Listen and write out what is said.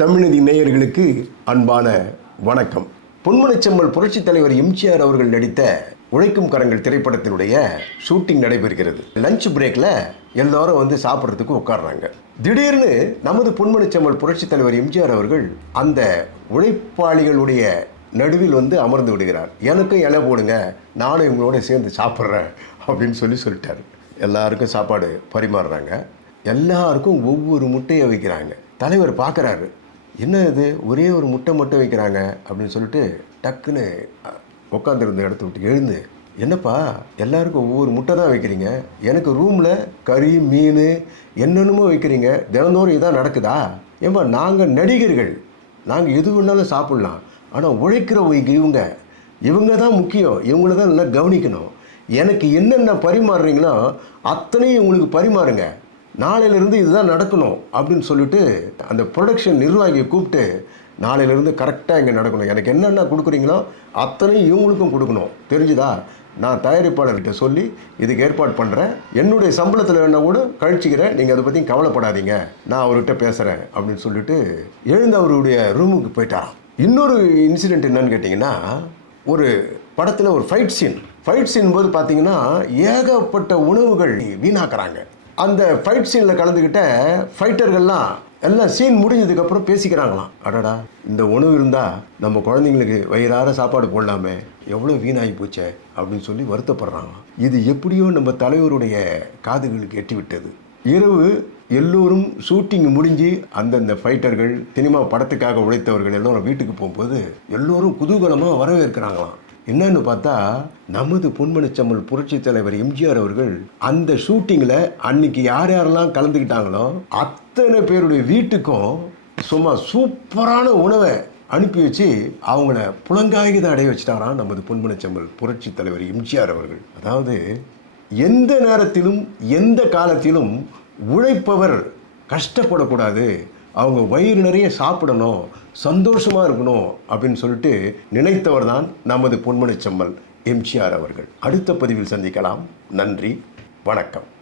தமிழதி நேயர்களுக்கு அன்பான வணக்கம். பொன்மனச்செம்மல் புரட்சித் தலைவர் எம்ஜிஆர் அவர்கள் நடித்த உழைக்கும் கரங்கள் திரைப்படத்தினுடைய ஷூட்டிங் நடைபெறுகிறது. லஞ்ச் பிரேக்கில் எல்லாரும் வந்து சாப்பிட்றதுக்கு உட்கார்றாங்க. திடீர்னு நமது பொன்மனச்செம்மல் புரட்சித் தலைவர் எம்ஜிஆர் அவர்கள் அந்த உழைப்பாளிகளுடைய நடுவில் வந்து அமர்ந்து விடுகிறார். எனக்கும் இலை போடுங்க நானும் இவங்களோட சேர்ந்து சாப்பிட்றேன் அப்படின்னு சொல்லி சொல்லிட்டார். எல்லாருக்கும் சாப்பாடு பரிமாறுறாங்க. எல்லாருக்கும் ஒவ்வொரு முட்டையை வைக்கிறாங்க. தலைவர் பார்க்குறாரு என்ன இது? ஒரே ஒரு முட்டை மட்டும் வைக்கிறாங்க அப்படின்னு சொல்லிட்டு டக்குன்னு உட்காந்துருந்த இடத்த விட்டு எழுந்து என்னப்பா எல்லாருக்கும் ஒவ்வொரு முட்டை தான் வைக்கிறீங்க? எனக்கு ரூமில் கறி மீன் என்னென்னமோ வைக்கிறீங்க. தினந்தோறும் இதான் நடக்குதா? ஏம்பா நாங்கள் நடிகர்கள். நாங்கள் எது வேணாலும் சாப்பிட்லாம். ஆனால் உழைக்கிறவங்க இவங்க இவங்க தான் முக்கியம். இவங்கள தான் நல்லா கவனிக்கணும். எனக்கு என்னென்ன பரிமாறுறீங்களோ அத்தனையும் உங்களுக்கு பரிமாறுங்க. நாளையிலேருந்து இதுதான் நடக்கணும் அப்படின்னு சொல்லிட்டு அந்த ப்ரொடக்ஷன் நிர்வாகியை கூப்பிட்டு நாளையிலேருந்து கரெக்டாக இங்கே நடக்கணும். எனக்கு என்னென்ன கொடுக்குறீங்களோ அத்தனையும் இவங்களுக்கும் கொடுக்கணும். தெரிஞ்சுதா? நான் தயாரிப்பாளர்கிட்ட சொல்லி இதுக்கு ஏற்பாடு பண்ணுறேன் என்னுடைய சம்பளத்தில் வேணால் கூட கழிச்சிக்கிறேன். நீங்கள் அதை பற்றி கவலைப்படாதீங்க. நான் அவர்கிட்ட பேசுகிறேன் அப்படின்னு சொல்லிட்டு எழுந்து அவருடைய ரூமுக்கு போயிட்டாராம். இன்னொரு இன்சிடெண்ட் என்னன்னு கேட்டிங்கன்னா ஒரு படத்தில் ஒரு ஃபைட் சீன் ஃபைட் சீன் போது பார்த்தீங்கன்னா ஏகப்பட்ட உணவுகள் வீணாக்குறாங்க. அந்த ஃபைட் சீனில் கலந்துக்கிட்ட ஃபைட்டர்கள்லாம் எல்லாம் சீன் முடிஞ்சதுக்கப்புறம் பேசிக்கிறாங்களாம். அடடா இந்த உணவு இருந்தால் நம்ம குழந்தைங்களுக்கு வயிறார சாப்பாடு போடலாமே. எவ்வளோ வீணாகி போச்சே அப்படின்னு சொல்லி வருத்தப்படுறாங்க இது எப்படியோ நம்ம தலைவருடைய காதுகளுக்கு எட்டி விட்டது இரவு எல்லோரும் ஷூட்டிங் முடிஞ்சு அந்தந்த ஃபைட்டர்கள் சினிமா படத்துக்காக உழைத்தவர்கள் எல்லோரும் வீட்டுக்கு போகும்போது எல்லோரும் குதூகலமாக வரவேற்கிறாங்களாம். என்னன்னு பார்த்தா நமது பொன்மனச்சம்மல் புரட்சி தலைவர் எம்ஜிஆர் அவர்கள் அந்த ஷூட்டிங்கில் அன்னைக்கு யார் யாரெல்லாம் கலந்துக்கிட்டாங்களோ அத்தனை பேருடைய வீட்டுக்கும் சும்மா சூப்பரான உணவை அனுப்பி வச்சு அவங்கள புலங்காயுத அடைய வச்சிட்டாராம் நமது பொன்மனச்சம்மல் புரட்சி தலைவர் எம்ஜிஆர் அவர்கள். அதாவது எந்த நேரத்திலும் எந்த காலத்திலும் உழைப்பவர் கஷ்டப்படக்கூடாது. அவங்க வயிறு நிறைய சாப்பிடணும் சந்தோஷமாக இருக்கணும் அப்படின்னு சொல்லிட்டு நினைத்தவர் தான் நமது பொன்மனச்செம்மல் எம்ஜிஆர் அவர்கள். அடுத்த பதிவில் சந்திக்கலாம். நன்றி. வணக்கம்.